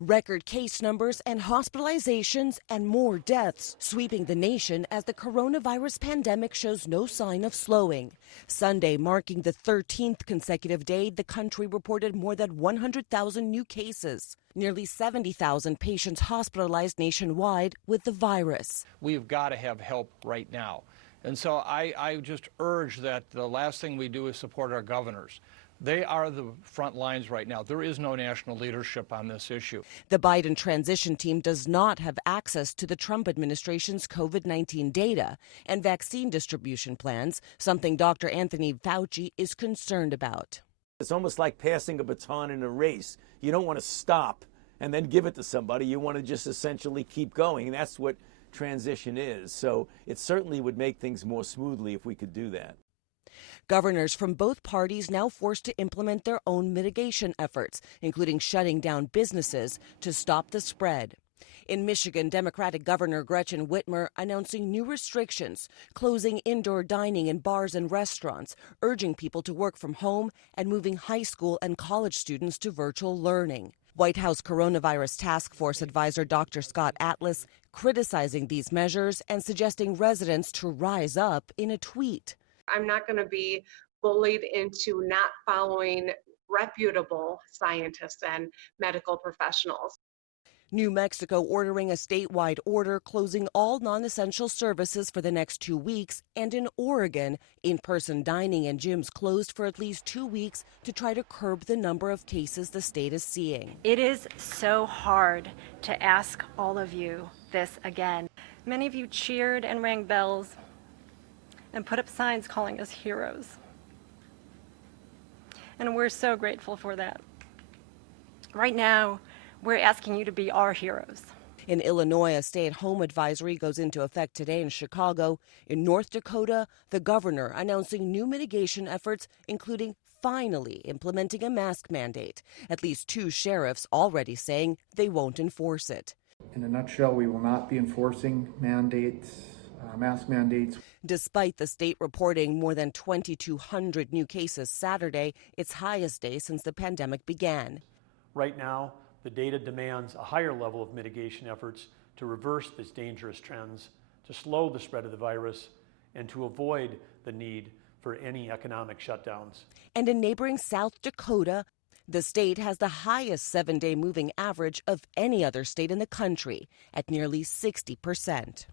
Record case numbers and hospitalizations and more deaths sweeping the nation as the coronavirus pandemic shows no sign of slowing. Sunday marking the 13th consecutive day the country reported more than 100,000 new cases. Nearly 70,000 patients hospitalized nationwide with the virus. We've got to have help right now. And so I just urge that the last thing we do is support our governors. They are the front lines right now. There is no national leadership on this issue. The Biden transition team does not have access to the Trump administration's COVID-19 data and vaccine distribution plans, something Dr. Anthony Fauci is concerned about. It's almost like passing a baton in a race. You don't want to stop and then give it to somebody. You want to just essentially keep going. And that's what transition is. So it certainly would make things more smoothly if we could do that. Governors from both parties now forced to implement their own mitigation efforts, including shutting down businesses to stop the spread. In Michigan, Democratic Governor Gretchen Whitmer announcing new restrictions, closing indoor dining in bars and restaurants, urging people to work from home, and moving high school and college students to virtual learning. White House Coronavirus Task Force advisor Dr. Scott Atlas criticizing these measures and suggesting residents to rise up in a tweet. I'm not going to be bullied into not following reputable scientists and medical professionals. New Mexico ordering a statewide order closing all non-essential services for the next 2 weeks, and in Oregon, in-person dining and gyms closed for at least 2 weeks to try to curb the number of cases the state is seeing. It is so hard to ask all of you this again. Many of you cheered and rang bells and put up signs calling us heroes. And we're so grateful for that. Right now, we're asking you to be our heroes. In Illinois, a stay-at-home advisory goes into effect today in Chicago. In North Dakota, the governor announcing new mitigation efforts, including finally implementing a mask mandate. At least 2 sheriffs already saying they won't enforce it. In a nutshell, we will not be enforcing mask mandates. Despite the state reporting more than 2,200 new cases Saturday, its highest day since the pandemic began. Right now, the data demands a higher level of mitigation efforts to reverse these dangerous trends, to slow the spread of the virus, and to avoid the need for any economic shutdowns. And in neighboring South Dakota, the state has the highest 7-day moving average of any other state in the country at nearly 60%.